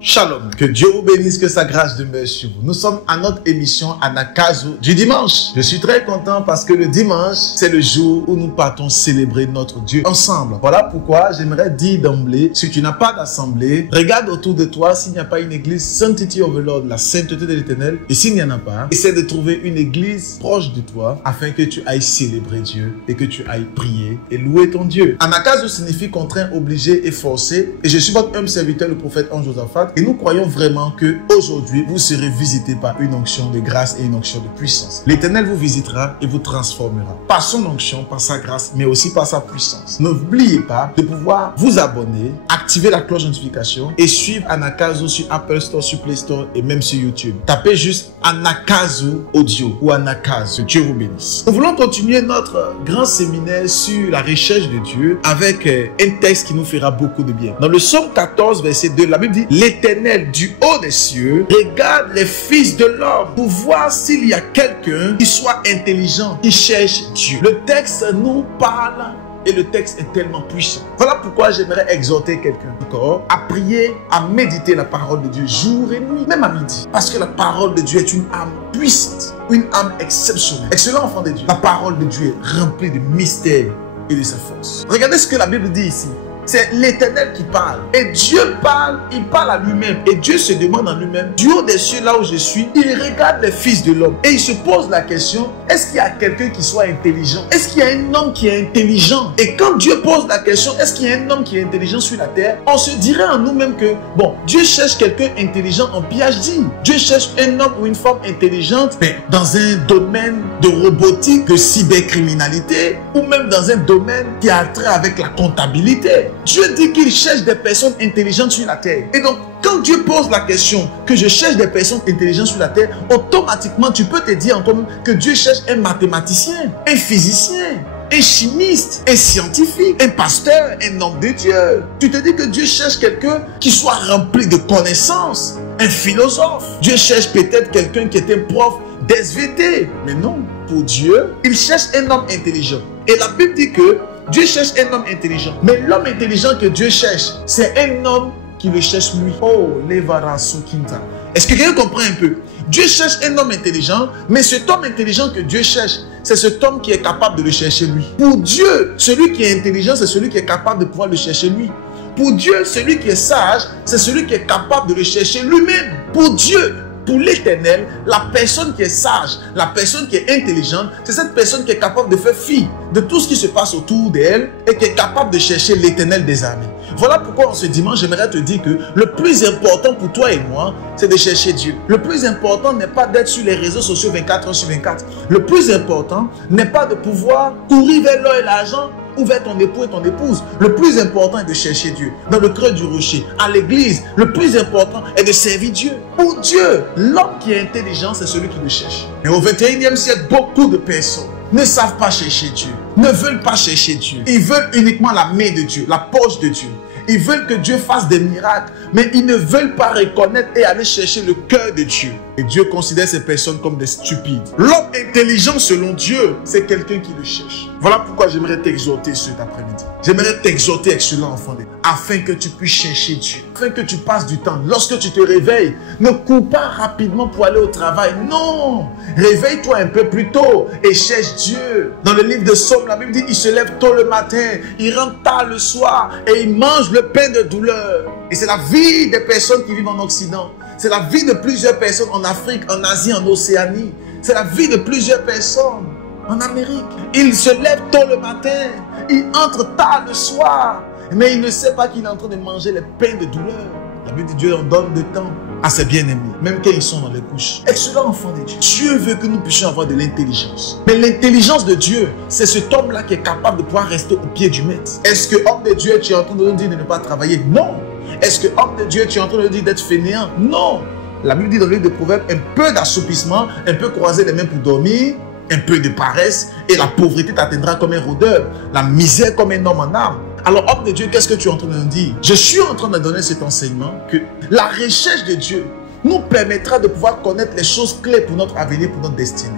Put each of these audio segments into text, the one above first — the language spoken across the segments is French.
Shalom, que Dieu vous bénisse, que sa grâce demeure sur vous. Nous sommes à notre émission Anakazo du dimanche. Je suis très content parce que le dimanche, c'est le jour où nous partons célébrer notre Dieu ensemble. Voilà pourquoi j'aimerais dire d'emblée, si tu n'as pas d'assemblée, regarde autour de toi s'il n'y a pas une église Sanctity of the Lord, la sainteté de l'Éternel. Et s'il n'y en a pas, essaie de trouver une église proche de toi afin que tu ailles célébrer Dieu et que tu ailles prier et louer ton Dieu. Anakazo signifie contraint, obligé et forcé. Et je suis votre humble serviteur, le prophète Ange-Josaphat. Et nous croyons vraiment que aujourd'hui vous serez visités par une onction de grâce et une onction de puissance. L'Éternel vous visitera et vous transformera. Par son onction, par sa grâce, mais aussi par sa puissance. N'oubliez pas de pouvoir vous abonner, activer la cloche de notification et suivre Anakazo sur Apple Store, sur Play Store et même sur YouTube. Tapez juste Anakazo Audio ou Anakazo. Dieu vous bénisse. Nous voulons continuer notre grand séminaire sur la recherche de Dieu avec un texte qui nous fera beaucoup de bien. Dans le psaume 14, verset 2, la Bible dit: l'Éternel du haut des cieux regarde les fils de l'homme pour voir s'il y a quelqu'un qui soit intelligent, qui cherche Dieu. Le texte nous parle et le texte est tellement puissant. Voilà pourquoi j'aimerais exhorter quelqu'un encore à prier, à méditer la parole de Dieu jour et nuit, même à midi. Parce que la parole de Dieu est une âme puissante, une âme exceptionnelle. Excellent enfant de Dieu. La parole de Dieu est remplie de mystères et de sa force. Regardez ce que la Bible dit ici. C'est l'Éternel qui parle. Et Dieu parle, il parle à lui-même. Et Dieu se demande en lui-même, du haut des cieux, là où je suis, il regarde les fils de l'homme. Et il se pose la question, est-ce qu'il y a quelqu'un qui soit intelligent? Est-ce qu'il y a un homme qui est intelligent? Et quand Dieu pose la question, est-ce qu'il y a un homme qui est intelligent sur la terre? On se dirait en nous-mêmes que, bon, Dieu cherche quelqu'un intelligent en PhD. Dieu cherche un homme ou une femme intelligente, mais dans un domaine de robotique, de cybercriminalité, ou même dans un domaine qui a trait avec la comptabilité. Dieu dit qu'il cherche des personnes intelligentes sur la terre. Et donc, quand Dieu pose la question que je cherche des personnes intelligentes sur la terre, automatiquement, tu peux te dire en toi-même que Dieu cherche un mathématicien, un physicien, un chimiste, un scientifique, un pasteur, un homme de Dieu. Tu te dis que Dieu cherche quelqu'un qui soit rempli de connaissances, un philosophe. Dieu cherche peut-être quelqu'un qui est un prof d'SVT. Mais non, pour Dieu, il cherche un homme intelligent. Et la Bible dit que Dieu cherche un homme intelligent. Mais l'homme intelligent que Dieu cherche, c'est un homme qui le cherche lui. Oh, Levara Sukinta. Est-ce que quelqu'un comprend un peu? Dieu cherche un homme intelligent, mais cet homme intelligent que Dieu cherche, c'est cet homme qui est capable de le chercher lui. Pour Dieu, celui qui est intelligent, c'est celui qui est capable de pouvoir le chercher lui. Pour Dieu, celui qui est sage, c'est celui qui est capable de le chercher lui-même. Pour Dieu, pour l'Éternel, la personne qui est sage, la personne qui est intelligente, c'est cette personne qui est capable de faire fi de tout ce qui se passe autour d'elle et qui est capable de chercher l'Éternel des armées. Voilà pourquoi en ce dimanche, j'aimerais te dire que le plus important pour toi et moi, c'est de chercher Dieu. Le plus important n'est pas d'être sur les réseaux sociaux 24 heures sur 24. Le plus important n'est pas de pouvoir courir vers l'or et l'argent ou vers ton époux et ton épouse. Le plus important est de chercher Dieu. Dans le creux du rocher, à l'église, le plus important est de servir Dieu. Pour Dieu, l'homme qui est intelligent, c'est celui qui le cherche. Mais au 21e siècle, beaucoup de personnes ne savent pas chercher Dieu, ne veulent pas chercher Dieu. Ils veulent uniquement la main de Dieu, la poche de Dieu. Ils veulent que Dieu fasse des miracles, mais ils ne veulent pas reconnaître et aller chercher le cœur de Dieu. Et Dieu considère ces personnes comme des stupides. L'homme intelligent selon Dieu, c'est quelqu'un qui le cherche. Voilà pourquoi j'aimerais t'exhorter cet après-midi. J'aimerais t'exhorter, excellent enfant de Dieu, afin que tu puisses chercher Dieu, afin que tu passes du temps. Lorsque tu te réveilles, ne cours pas rapidement pour aller au travail. Non! Réveille-toi un peu plus tôt et cherche Dieu. Dans le livre de Psaume, la Bible dit, il se lève tôt le matin, il rentre tard le soir et il mange le pain de douleur. Et c'est la vie des personnes qui vivent en Occident. C'est la vie de plusieurs personnes en Afrique, en Asie, en Océanie. C'est la vie de plusieurs personnes en Amérique. Il se lève tôt le matin, il entre tard le soir, mais il ne sait pas qu'il est en train de manger les pains de douleur. La Bible dit Dieu en donne de temps à ses bien-aimés, même quand ils sont dans les couches. Excellent enfant de Dieu. Dieu veut que nous puissions avoir de l'intelligence. Mais l'intelligence de Dieu, c'est cet homme-là qui est capable de pouvoir rester au pied du maître. Est-ce que homme de Dieu, tu es en train de nous dire de ne pas travailler? Non. Est-ce que homme de Dieu, tu es en train de nous dire d'être fainéant? Non. La Bible dit dans le livre de Proverbes, un peu d'assoupissement, un peu croiser les mains pour dormir, un peu de paresse, et la pauvreté t'atteindra comme un rôdeur, la misère comme un homme en âme. Alors, homme de Dieu, qu'est-ce que tu es en train de nous dire? Je suis en train de donner cet enseignement que la recherche de Dieu nous permettra de pouvoir connaître les choses clés pour notre avenir, pour notre destinée.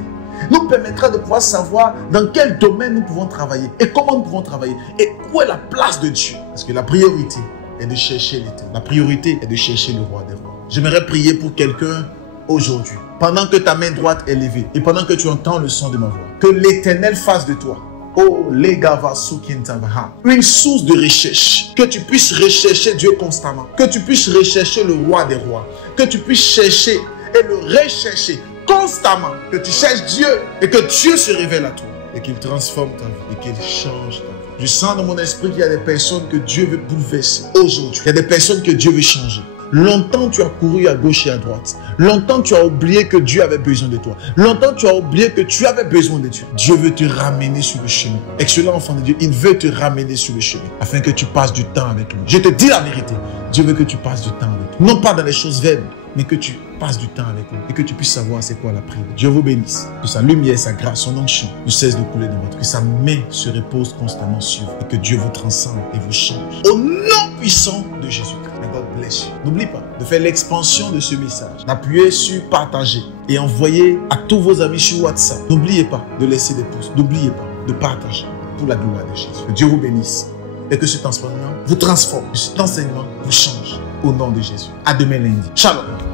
Nous permettra de pouvoir savoir dans quel domaine nous pouvons travailler et comment nous pouvons travailler et où est la place de Dieu. Parce que la priorité est de chercher l'Éternel. La priorité est de chercher le roi des rois. J'aimerais prier pour quelqu'un aujourd'hui. Pendant que ta main droite est levée et pendant que tu entends le son de ma voix, que l'Éternel fasse de toi une source de recherche, que tu puisses rechercher Dieu constamment, que tu puisses rechercher le roi des rois, que tu puisses chercher et le rechercher constamment, que tu cherches Dieu et que Dieu se révèle à toi et qu'il transforme ta vie et qu'il change ta vie. Je sens dans mon esprit qu'il y a des personnes que Dieu veut bouleverser aujourd'hui. Il y a des personnes que Dieu veut changer. Longtemps, tu as couru à gauche et à droite. Longtemps, tu as oublié que Dieu avait besoin de toi. Longtemps, tu as oublié que tu avais besoin de Dieu. Dieu veut te ramener sur le chemin. Excellent enfant de Dieu, il veut te ramener sur le chemin afin que tu passes du temps avec lui. Je te dis la vérité. Dieu veut que tu passes du temps avec lui. Non pas dans les choses vaines, mais que tu passes du temps avec lui et que tu puisses savoir c'est quoi la prière. Dieu vous bénisse. Que sa lumière, sa grâce, son onction ne cesse de couler dans votre vie. Que sa main se repose constamment sur vous et que Dieu vous transcende et vous change. Au nom puissant de Jésus-Christ. God bless you. N'oublie pas de faire l'expansion de ce message, d'appuyer sur partager et envoyer à tous vos amis sur WhatsApp. N'oubliez pas de laisser des pouces. N'oubliez pas de partager pour la gloire de Jésus. Que Dieu vous bénisse et que cet enseignement vous transforme, que cet enseignement vous change au nom de Jésus. À demain lundi. Shalom.